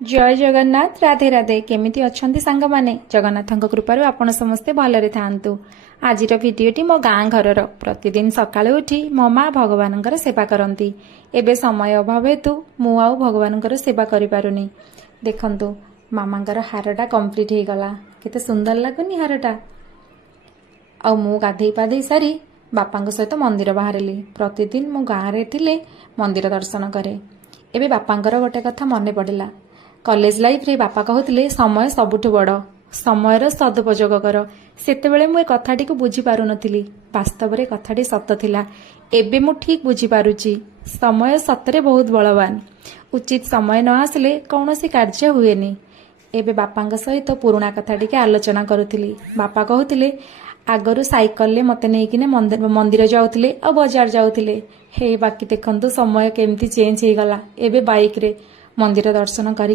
जय जगन्नाथ राधे राधे केमिति अछंती सांग माने जगन्नाथଙ୍କ कृपाରୁ ଆପଣ ସମସ୍ତେ ଭଲରେ ଥାଆନ୍ତୁ। ଆଜିର ଭିଡିଓଟି ମୋ ଗାଁ ଘରର। ପ୍ରତିଦିନ ସକାଳେ ଉଠି ମୋ ମା ଭଗବାନଙ୍କର ସେବା କରନ୍ତି। ଏବେ ସମୟ ଅଭାବ ହେତୁ ମୁଁ ଆଉ ଭଗବାନଙ୍କର ସେବା କରିପାରୁନି। ଦେଖନ୍ତୁ ମାମାଙ୍କର ହାରଟା କମ୍ପ୍ଲିଟ୍ ହେଇଗଲା। କେତେ ସୁନ୍ଦର ଲାଗୁନି ହାରଟା। ଆଉ ମୁଁ ଗାଧେଇ ପାଧେଇ ସାରି ବାପାଙ୍କ ସହିତ ମନ୍ଦିର ବାହାରିଲି। ପ୍ରତିଦିନ ମୁଁ ଗାଁରେ ଥିଲେ ମନ୍ଦିର ଦର୍ଶନ କରେ। ଏବେ ବାପାଙ୍କର ଗୋଟେ କଥା ମନେ ପଡ଼ିଲା। कॉलेज लाइफ रे बापा कहते समय सबुठ बड़ समयर सदुपयोग कर। सेतेबेले मु ए कथाटी को बुझी पारु नथिली। वास्तव रे कथाटी सत थिला। एबे मु ठीक बुझी पारुची समय सतरे बहुत बलवान। उचित समय न आसले कौनसी कार्य हुएनी। एबे बापांग सहित पुराणा कथाटी के आलोचना करुथिली। बापा कहते आगरू साइकल ले मते नेकिने मंदिर जाउथिले आ बाजार जाउथिले। हे बाकी देखंतु समय केमती चेंज हे गला। एबे बाइक रे मंदिर दर्शन करी